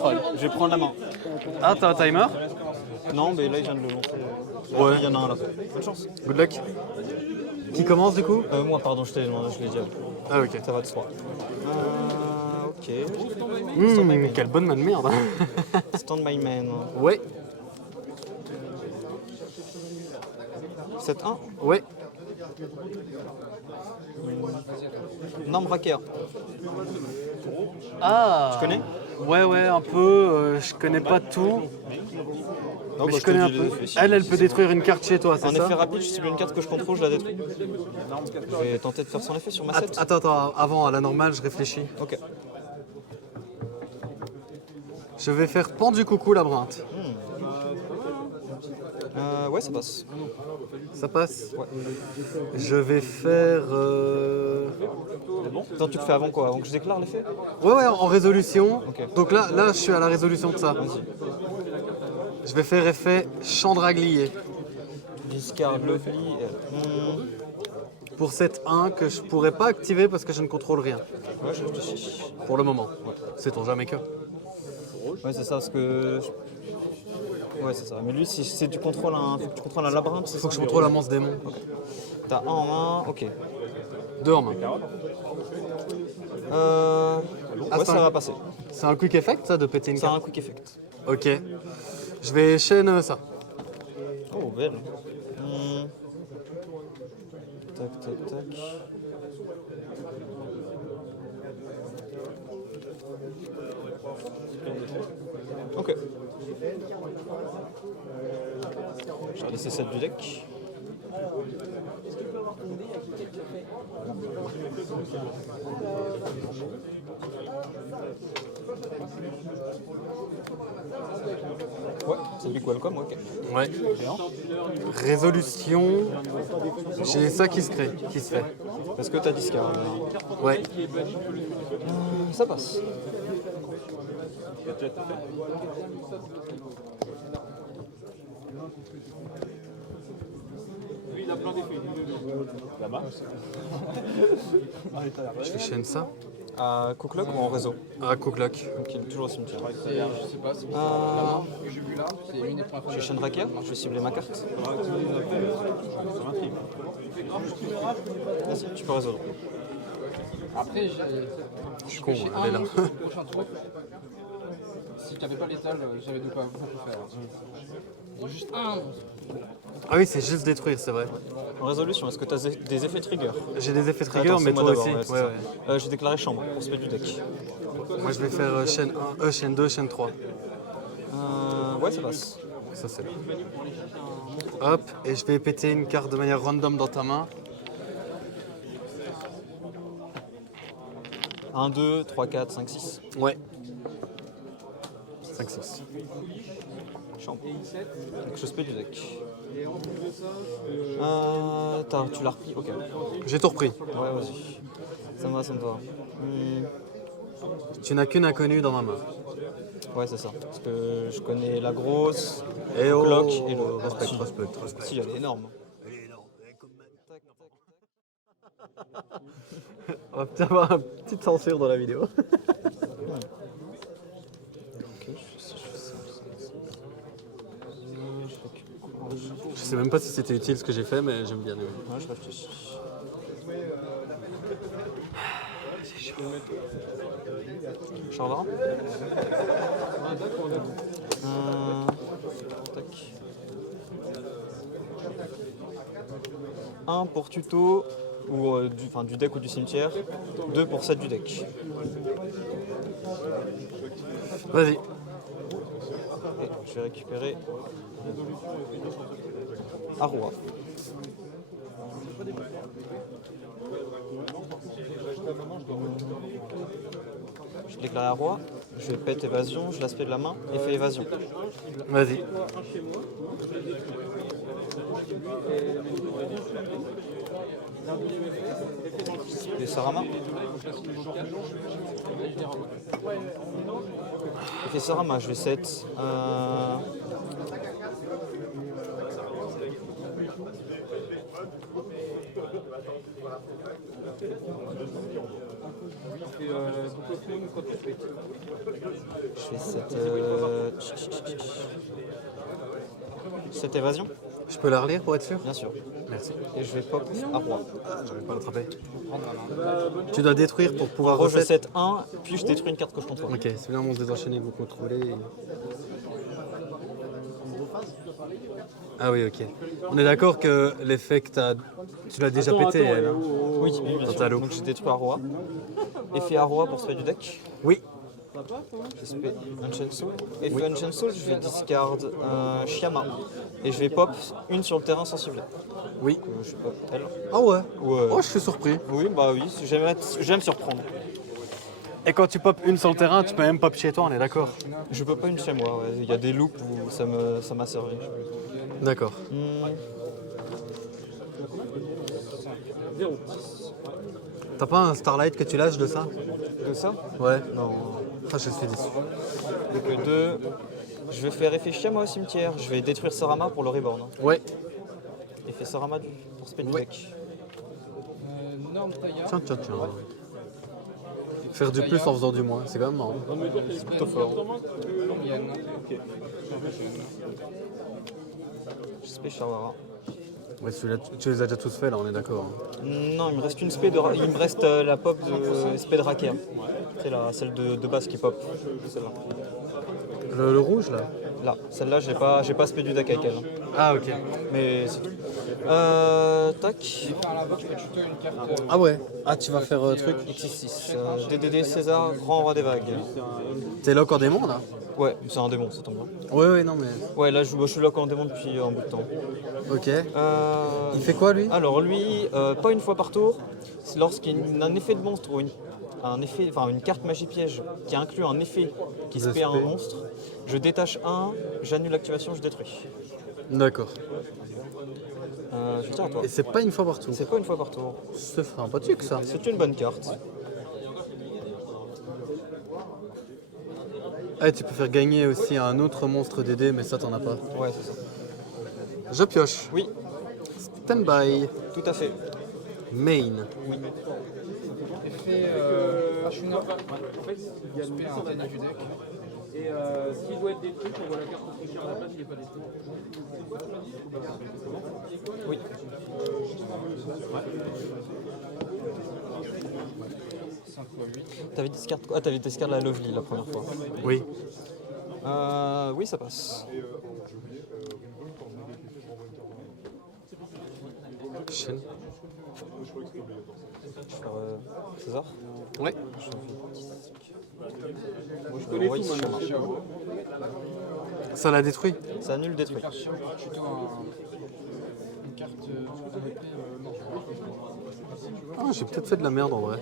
Je vais prendre la main. Ah, t'as un timer? Non, mais là, il vient de le montrer. Ouais. Il y en a un là. Bonne chance. Good luck. Qui commence du coup? Moi, pardon, je t'ai demandé, je l'ai dit avant. Ah, ok. Ça va de soi. Ok. Quelle bonne main de merde. Stand my man. Ouais, 7-1. ouais. Norm Bracker. Ah. Tu connais? Ouais, un peu. Je connais pas tout. Non, Mais bah, je connais un te dis peu. les effets. Elle peut détruire une carte chez toi, c'est En ça? effet rapide, je cible une carte que je contrôle, je la détruis. Je vais tenter de faire son effet sur ma 7. Attends, avant, à la normale, je réfléchis. Ok. Je vais faire pendu coucou labyrinthe. Ouais, ça passe. Ça passe? Ouais. Je vais faire... Attends, tu le fais avant quoi? Avant que je déclare l'effet? Ouais, en résolution. Ok. Donc là, je suis à la résolution de ça. Vas-y. Je vais faire effet chandraglier. Discard Lovely. Pour cette 1 que je pourrais pas activer parce que je ne contrôle rien. Ouais, je réfléchis. Pour le moment. C'est-on jamais que. Ouais, c'est ça, parce que. Ouais, c'est ça. Mais lui, si c'est du contrôle, faut que tu contrôles un labyrinthe, c'est Faut ça? que je contrôle l'amance démon. T'as un en main, ok. 2 en main. Ouais, ça va passer. C'est un quick effect ça de péter une Ça a un carte? quick effect. Ok. Je vais chaîne ça. Oh, belle. Tac. Ok. Je vais laisser celle du deck. Ouais, c'est Big Welcome, ok. Ouais. Résolution. J'ai ça qui se crée, qui se fait. Parce que t'as discard. Ouais. Ça passe. Je fais chaîne ça. À Cooklock ou en réseau? Ah, cooklock. Ok, toujours au cimetière. Je sais pas, c'est une des premières fois. Je chaîne Rakia, je vais cibler ma carte. Vas-y, tu peux résoudre. Après, Je suis con, j'ai elle est là. le prochain tour. Si tu n'avais pas l'étal, j'avais de quoi beaucoup faire. J'ai juste un monstre. Ah oui, c'est juste détruire, c'est vrai. En résolution, est-ce que tu as des effets trigger? J'ai des effets trigger, Attends, mais c'est moi toi d'abord, aussi. ouais, c'est Ouais, ça. ouais. J'ai déclaré chambre pour se mettre du deck. Moi, je vais faire chaîne 1, chaîne 2, chaîne 3. Ouais, ça passe. Ça, c'est là. Hop, et je vais péter une carte de manière random dans ta main. 1, 2, 3, 4, 5, 6. Ouais. 5, 6. Chambre. Donc je spé du deck. Tu l'as repris? Ok. J'ai tout repris. Ouais, vas-y. Ça me va. Tu n'as qu'une inconnue dans ma main. Ouais, c'est ça. Parce que je connais la grosse, Et le oh, clock et le respect. Si, elle est énorme. On va peut-être avoir une petite censure dans la vidéo. Ok, je fais ça. Je sais même pas si c'était utile ce que j'ai fait, mais j'aime bien. Ouais, je réfléchis. C'est chaud. Charles tac. 1 pour tuto ou du deck ou du cimetière, 2 pour set du deck. Vas-y. Et je vais récupérer Arua. Je déclare Arua, je vais pète évasion, je l'aspect de la main et fais évasion. Vas-y. Et Sarama. Ok, Sarama, je vais set. Je fais cette évasion, Je peux la relire pour être sûr? bien sûr. Merci. Et je vais pop à roi. J'arrive pas à l'attraper. Tu dois détruire pour pouvoir En gros, je reset. 7 1, puis je détruis une carte que je contrôle. Ok, c'est bien mon désenchaîné que vous contrôlez. Ah oui, ok. On est d'accord que l'effet que tu l'as déjà pété, elle. Hein. Oui, bien sûr. Totalo. Donc je détruis à roi. Effet à roi pour spell du deck. Oui. Spell Ancient Soul. Effet Ancient Soul, je vais discard Shyama. Et je vais pop une sur le terrain sans cibler. Oui. Je pop elle. Ah ouais. Ouais. Oh, je suis surpris. Oui, bah oui, j'aime surprendre. Et quand tu pop une sur le terrain, tu peux même pop chez toi, on est d'accord? Je peux pas une chez moi, ouais. Il y a des loops où ça m'a servi. D'accord. T'as pas un Starlight que tu lâches de ça? De ça? Ouais. Non. Ah, je suis déçu. Donc 2. Je vais faire effet Shyama au cimetière. Je vais détruire Sorama pour le reborn. Ouais. Effet Sorama pour spell du Ouais. deck. Norme Taya. Tiens. Faire du plus en faisant du moins, c'est quand même marrant. C'est plutôt fort. Yen. Je spell Sharwara. Ouais, tu les as déjà tous fait là, on est d'accord. Hein. Non, il me reste une spé de il me reste la pop de spé de Rakia. C'est celle de base qui pop. Celle-là. Le rouge là? Là, celle-là, j'ai pas spé du deck avec elle. Ah ok. Mais c'est tout. Tac. Par là-bas, tu peux tuto une carte. Ah ouais. Ah tu vas faire truc. X6. DDD César, grand roi des vagues. T'es lock en démon là? Ouais, c'est un démon, ça tombe bien. Ouais non mais. Ouais, là, je suis lock en démon depuis un bout de temps. Ok. Euh, Il fait quoi lui? Alors lui, pas une fois par tour, c'est lorsqu'il y a un effet de monstre ou une carte magie piège qui inclut un effet qui se De paie à un spé. monstre, je détache un, j'annule l'activation, je détruis. D'accord. Je tiens à toi. Et c'est pas une fois partout. C'est pas une fois par tour. C'est sympathique ça. C'est une bonne carte. Ah, tu peux faire gagner aussi un autre monstre DD, mais ça t'en as pas. Ouais, c'est ça. Je pioche. Oui, Stand by. tout à fait. Main. Effet Ashuna. Spé un tiny du deck. Et s'il doit être détruit, on voit la carte plus chère à la place, il n'est pas détruit. Oui. 5 x 8. T'avais discard quoi? Ah, t'avais discard la Lovely la première fois. Oui. Oui, ça passe. Chaîne. Je vais faire César. Ouais. Je connais Oui, tout maintenant. Ça l'a détruit. Ça annule détruit. Faire sur tuto une carte avec non. Ah, j'ai peut-être fait de la merde en vrai.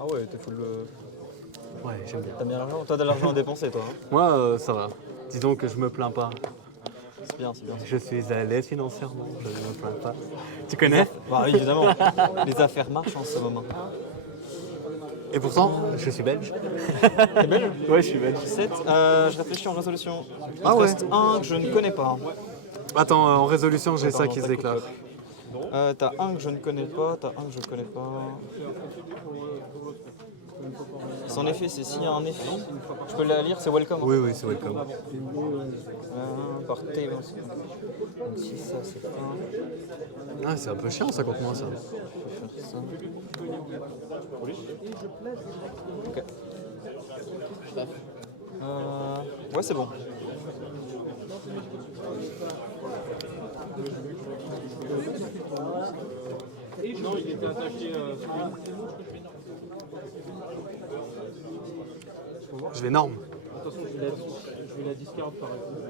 Ah ouais, t'es full. Ouais, j'aime bien. T'as bien l'argent? T'as de l'argent à dépenser toi. Hein. Moi, ça va. Disons que je me plains pas. C'est bien, c'est bien. Je suis à l'aise financièrement, je ne me plains pas. Tu connais? Bah oui, évidemment. Les affaires marchent en ce moment. Et pourtant, je suis belge. T'es belge? Ouais, je suis belge. 7. Je réfléchis en résolution. Il Ah me ouais. reste un que je ne connais pas. Attends, en résolution, j'ai ça Attends, qui se tac, déclare. T'as un que je ne connais pas, t'as un que je connais pas. Son effet, c'est s'il y a un effet. Je peux la lire, c'est welcome. Oui, oui, c'est welcome. Par T. Donc si ça, c'est un. Ah, c'est un peu chiant ça contre moi ça. Je vais faire ça. Ok. Ouais, c'est bon. Non, il était attaché Je vais norme. attention, je vais la discard par exemple.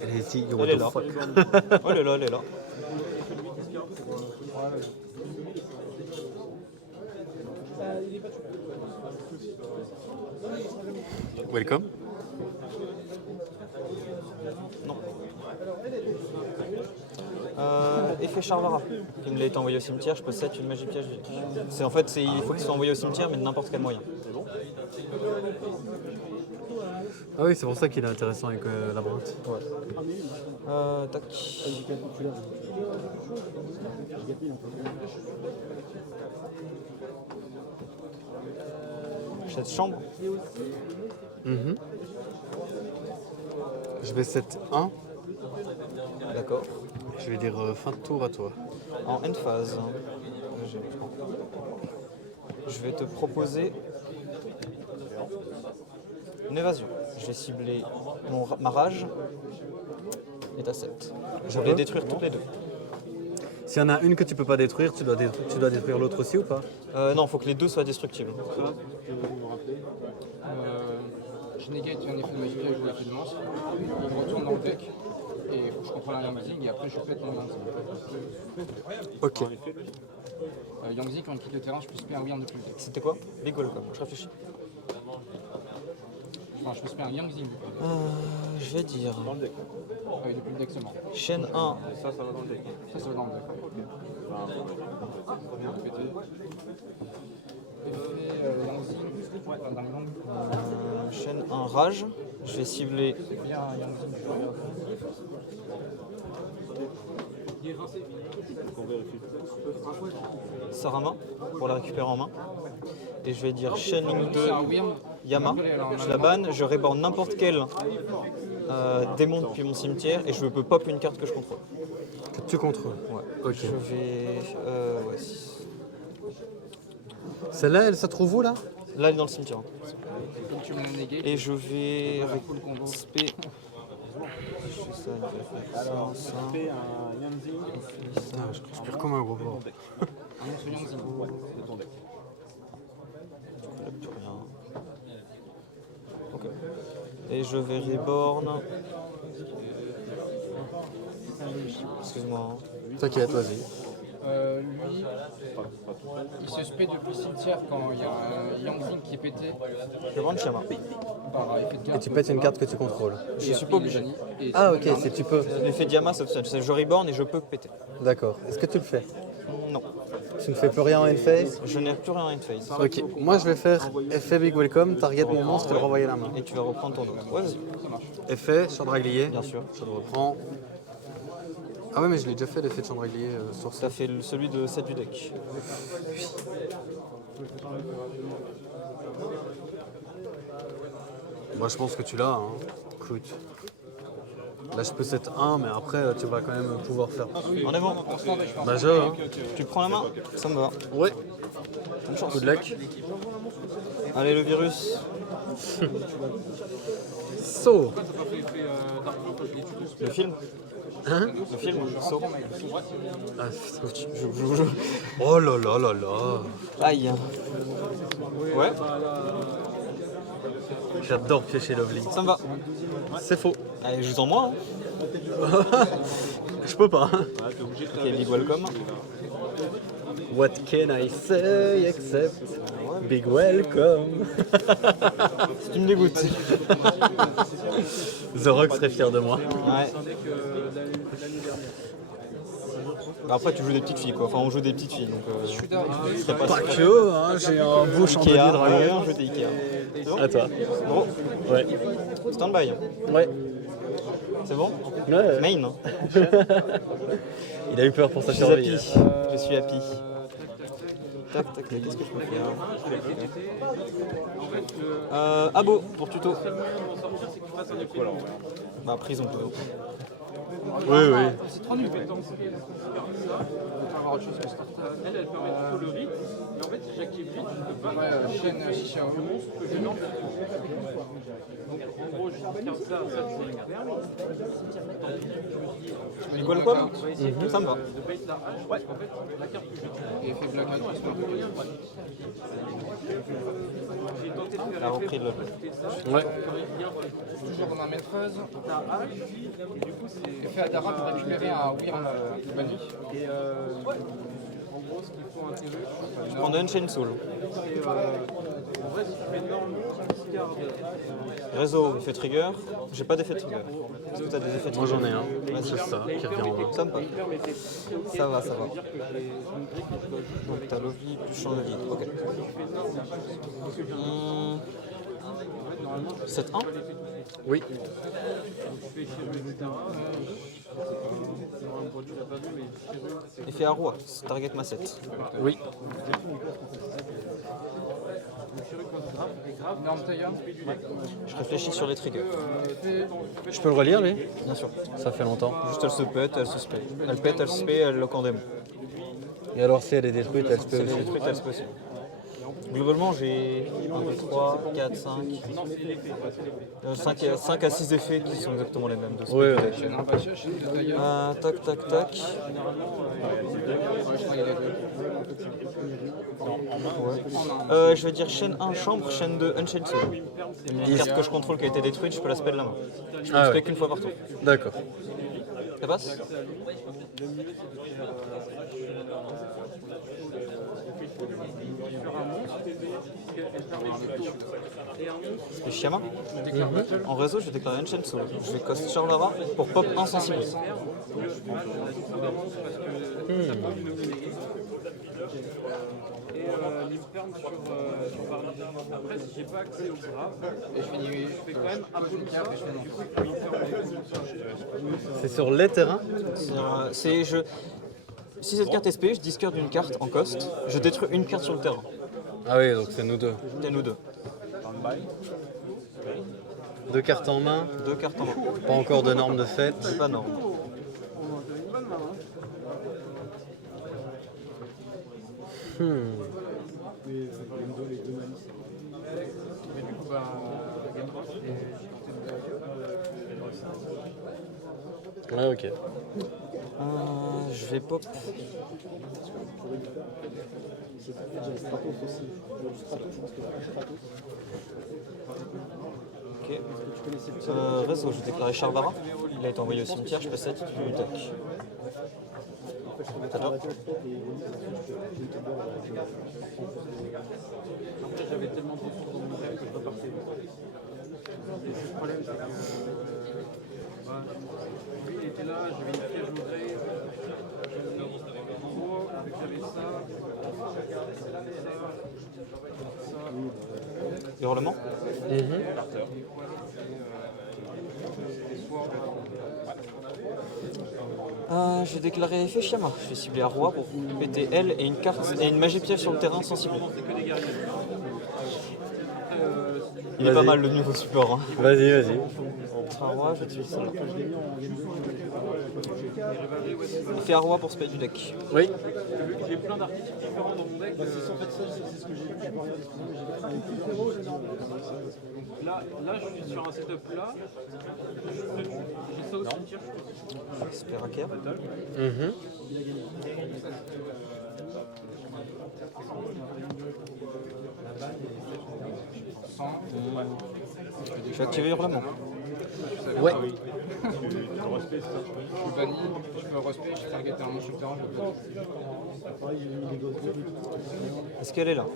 Elle est ici, Elle est là. Oh là là, elle est là. Welcome. Non. Effet Charvara. Il me l'a été envoyé au cimetière, je peux set une magie piège. C'est en fait, il faut qu'il soit envoyé au cimetière, mais de n'importe quel moyen. Ah oui, c'est pour ça qu'il est intéressant avec la brute. Tac. Cette chambre. Mhm. Je vais 7-1. D'accord. Je vais dire fin de tour à toi. En end phase. Je vais te proposer une évasion. Je vais cibler ma rage et ta 7. Je vais les détruire toutes les deux. S'il y en a une que tu peux pas détruire, tu dois détruire l'autre aussi ou pas? Non, il faut que les deux soient destructibles. Je négate un effet de magie piège ou effet de lance. Je retourne dans le deck et il faut que je contrôle un Yangzing et après je pète mon Yangzing. Ok. Yangzing, quand il quitte le terrain, je peux spare un Wyrm depuis le deck. C'était quoi? Big Welcome, je réfléchis. Enfin, je peux spare un Yangzing Je vais dire depuis le deck seulement. chaîne 1, Ça va dans le deck. Ça va dans le deck. Effet Yangzing, ouais, dans le monde. chaîne 1 rage. Je vais cibler Bien un Yangzing. Sarama pour la récupérer en main. Et je vais dire Shining 2 C'est un Wyrm. Yama. Je la banne, je reborn n'importe quel démon depuis mon cimetière et je peux pop une carte que je contrôle. Que tu contrôles. Ouais. Ok. Je vais. Ouais, 6. Celle-là, elle se trouve où là? Là, elle est dans le cimetière. Donc tu me l'as négé. Et je vais Full combo. spé. Je fais ça, ça. Putain, je respire comme un gros porc. Un monstre Yangzing. C'est ton deck. Là, plus rien. Ok. Et je vais reborn. Excuse-moi. T'inquiète, vas-y. Lui, il se spé depuis le cimetière quand il y a un Yangzing qui est pété Je vais prendre Shama. par effet de Et carte. tu pètes une carte que tu contrôles. Je suis pas obligé. Et Ah sinon, ok, si tu peux. L'effet Diama, c'est je reborn et je peux péter. D'accord. Est-ce que tu le fais? Non. Tu ne fais plus rien en end phase? Je n'ai plus rien en phase. Ok. Moi je vais faire effet Big Welcome, target mon monstre et le renvoyer la main. Et tu vas reprendre ton autre. Ouais, vas-y. Effet, Chandraglier. Bien sûr. Je le reprends. Ah ouais mais je l'ai déjà fait l'effet de Chandraglier sur ça. Ça fait celui de 7 du deck. Moi je pense que tu l'as. Hein. Écoute. Là je peux 7-1 mais après tu vas quand même pouvoir faire On est bon. majeur. Hein. Tu prends la main? Ça me va. Ouais. Bonne chance. Good luck. Allez, le virus. So. Le film. Hein? Le film. So. Ah, putain. Oh là là là là. Aïe. Ouais, J'adore piocher Lovely. ça me va. C'est faux. Allez, joue en moi. Hein. Je peux pas. Ok, big welcome. What can I say except big welcome? Tu me dégoûtes. The Rock serait fier de moi. Ouais. Bah après, tu joues des petites filles quoi. Enfin, on joue des petites filles donc. C'est pas Pas que, hein, j'ai un beau chandelier Ikea. dragon. Ouais, on joue des Ikea. C'est bon? À toi. Gros. Ouais. Stand by. Ouais. C'est bon? Ouais. Main. Il a eu peur pour sa Je suis survie. happy. Je suis happy. Tac, tac, tac, qu'est-ce que je peux faire? Abo pour tuto. Bah, prison plutôt. Oui, oui. C'est trop nul. On peut avoir autre chose que ça. Elle permet de tout le rythme, mais en fait, si j'active vite, je ne peux pas. Ouais, chaîne Chicha. Le monstre que je lance. Donc, en gros, je garde ça, tu regardes. Big welcome. Ça me va. De bait la hache, parce qu'en fait, la carte que j'utilise, Et effet Black Hat, c'est pas un peu j'ai tenté de Elle a faire repris le. Ouais. toujours dans la même phase. ta hache, et du coup, c'est. Effet Adara pour récupérer un Wyrm banni. Et en gros, ce qu'il faut intégrer, Je prends Unchained Soul. c'est. En vrai, si tu fais énorme, discard. Réseau, effet trigger. J'ai pas d'effet trigger. Est-ce que t'as des effets Moi trigger? j'en ai un. C'est ça qui revient en main. Ça me va. Ça va, ça va. Donc t'as Lovely plus Chandelier. Ok. 7-1. Oui. Effet à roi, target ma 7. Oui. Énorme tailleur. Je réfléchis sur les triggers. Je peux le relire, lui? Bien sûr. Ça fait longtemps. Juste elle se pète, elle se spé. Elle pète, elle se spé, elle lock en démon. Et alors, si elle est détruite, elle se peut Si elle est aussi. détruite, elle se peut aussi. Globalement, j'ai 1, 2, 3, 4, 5. 5 à 6 effets qui sont exactement les mêmes de ce Ouais, que ouais. Chaîne 1 bâchage, chaîne 2 tailleur. tac, tac, tac. Je travaille les deux. Je vais dire chaîne 1 chambre, chaîne 2 unchained soul. Une carte que je contrôle qui a été détruite, je peux la spell la main. Je peux Ah la ouais. spell qu'une fois par tour. D'accord. Ça passe? Le Shiama. En réseau, je vais déclarer Unchained Soul. Je vais cost Charlara pour pop insensible. l'imperm sur Barley. Après, si j'ai pas accès au grave, Et je finis. je fais quand même un peu de carte. Du coup, il faut l'imperm avec tout ça. C'est sur les terrains? Si cette carte est spé, je discard une carte en cost, je détruis une carte sur le terrain. Ah oui, donc c'est nous deux. C'est nous deux. 2 cartes en main, 2 cartes en main. pas encore de normes de fête. C'est pas norme. Mais du coup, bah, Game Boy, Ouais, ok. Je vais pop. Ok. Réseau, je vais déclarer Charvara. Il a été envoyé au cimetière, je passe cette du deck. T'as toi? Après, j'avais tellement de ressources dans mon deck que je repartais. Et c'est le problème, c'est que lui, il était là, j'avais une piège au grave. En gros, j'avais ça. Hurlement. Je vais déclarer effet Shiama. Je vais cibler un roi pour péter elle et une carte et une magie piège sur le terrain sensible. Il est pas Vas-y. mal le nouveau support. Hein. Vas-y, vas-y. Un roi, je vais tuer ça. Effet à roi pour spell du deck. Oui. J'ai plein d'archétypes différents dans mon deck. Là, je suis sur un setup là. J'ai ça au cimetière, je pense. Speraker. Je vais activer hurlement. Ouais. je suis banni, je peux respect, je target un monstre sur le terrain, je le bloque. Est-ce qu'elle est là?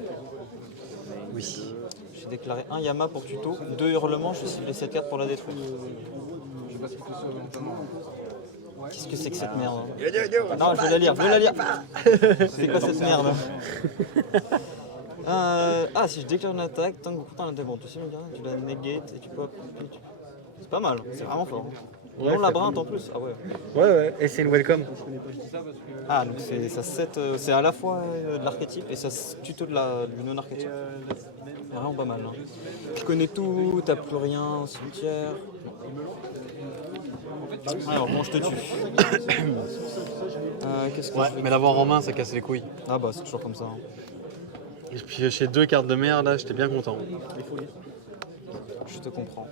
Oui. J'ai déclaré un Yama pour tuto, 2 hurlements, je vais cibler cette carte pour la détruire. Je sais pas ce qu'il peut sauver notamment. Qu'est-ce que c'est que cette merde? Non, je vais la lire, je vais la lire. C'est quoi cette merde? Si je déclare une attaque, tant que vous comptez un attaque, bon, tu sais, tu la negate et tu pop. C'est pas mal, c'est vraiment fort. Ouais, Non, c'est labyrinthe en plus, ah ouais. Ouais, ouais. Et c'est une welcome. Ah, donc ça set, c'est à la fois de l'archétype et ça tuto du non-archétype. C'est vraiment pas mal. Hein. Je connais tout, t'as plus rien au cimetière. Alors, bon, je te tue. Qu'est-ce que Ouais, je fais? mais l'avoir en main, ça casse les couilles. Ah bah, c'est toujours comme ça. Hein. Et puis chez 2 cartes de merde, là, j'étais bien content. Je te comprends.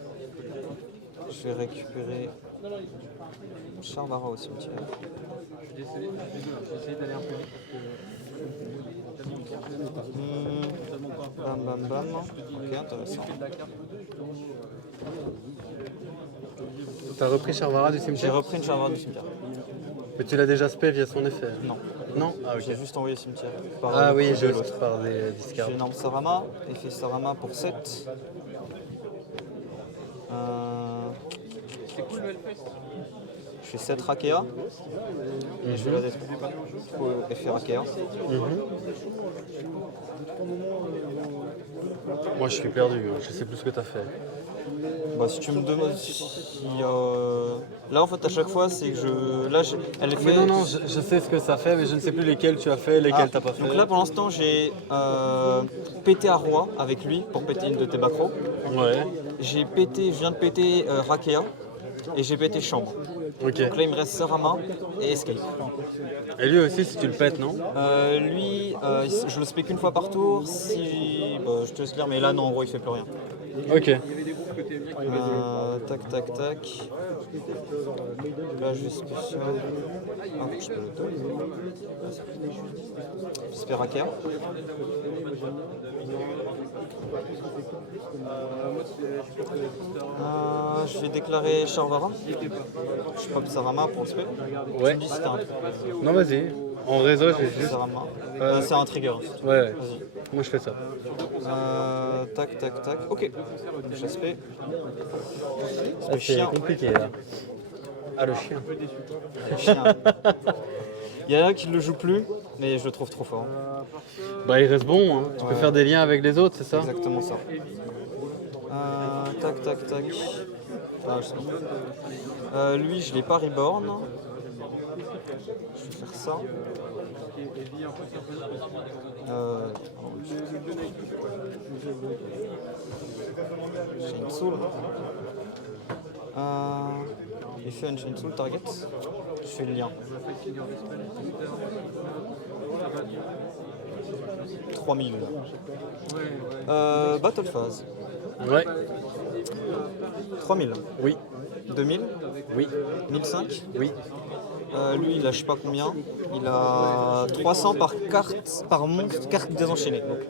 Je vais récupérer Charvara au cimetière. J'ai essayé d'aller un peu vite parce que Bam bam bam. Ok, intéressant. T'as repris Charvara du J'ai cimetière? repris une Charvara du cimetière. Mais tu l'as déjà spé via son effet? Non, Non? Ah, j'ai ok. juste envoyé au cimetière. Par Ah le oui, coup j'ai de l'autre. aussi par des discards. J'ai énorme Sarama, effet Sarama pour 7. C'est cool le Hellfest. Je fais 7 Rakea. Et je vais la détruire. Effet Rakea. Moi je suis perdu, je sais plus ce que t'as fait. Bah, si tu me demandes si, là en fait à chaque fois c'est que elle est Mais fait. non, je sais ce que ça fait, mais je ne sais plus lesquels tu as fait, lesquels t'as pas fait. Donc là pour l'instant j'ai pété à roi avec lui pour péter une de tes macros. Ouais, Je viens de péter Rakea et j'ai pété chambre. ok. Donc là il me reste Sarama et Escape. Et lui aussi, si tu le pètes, non? Lui, je le spec une fois par tour. Si, bah, je te laisse lire, mais là non en gros il fait plus rien. Ok. Tac tac tac. Là je vais spécial. Ah je peux le donner. J'espère Rakea. Je vais déclarer Charvara. Je pop Sarama pour le spell. Ouais. Tu me dis si t'as un truc. Non, vas-y. En réseau, je vais juste. Sarama. C'est un trigger. Ouais, Vas-y. moi je fais ça. Tac tac tac. Ok. J'aspect. C'est chien. compliqué là. Ah, le chien. Chien. Il y en a qui ne le jouent plus, mais je le trouve trop fort. Bah, il reste bon, hein. Tu peux faire des liens avec les autres, c'est ça? Exactement ça. Tac tac tac. Ah, je sais pas. Lui, je l'ai pas reborn. Je vais faire ça. J'ai une soul. Il fait un Chain Soul target. Je fais le lien. 3000. Battle phase. Ouais. 3000. Oui. 2000. Oui. 1005. Oui. Lui, il a je sais pas combien. Il a 300 par carte, par monstre, carte désenchaînée. Donc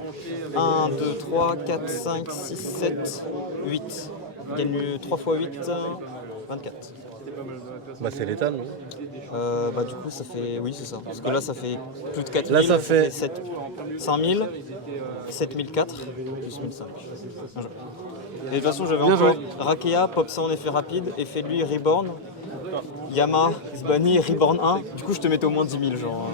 1, 2, 3, 4, 5, 6, 7, 8. Il gagne 3 x 8, 24. Bah, c'est létal, non? Bah du coup ça fait, oui c'est ça, parce que là ça fait plus de 4000, Là, ça fait 5000, 7004, 10005. Et de toute façon j'avais Bien encore joué. Rakea, pop ça en effet rapide, et fait lui Reborn, Yama, Sbani, Reborn 1, du coup je te mettais au moins 10 000 genre.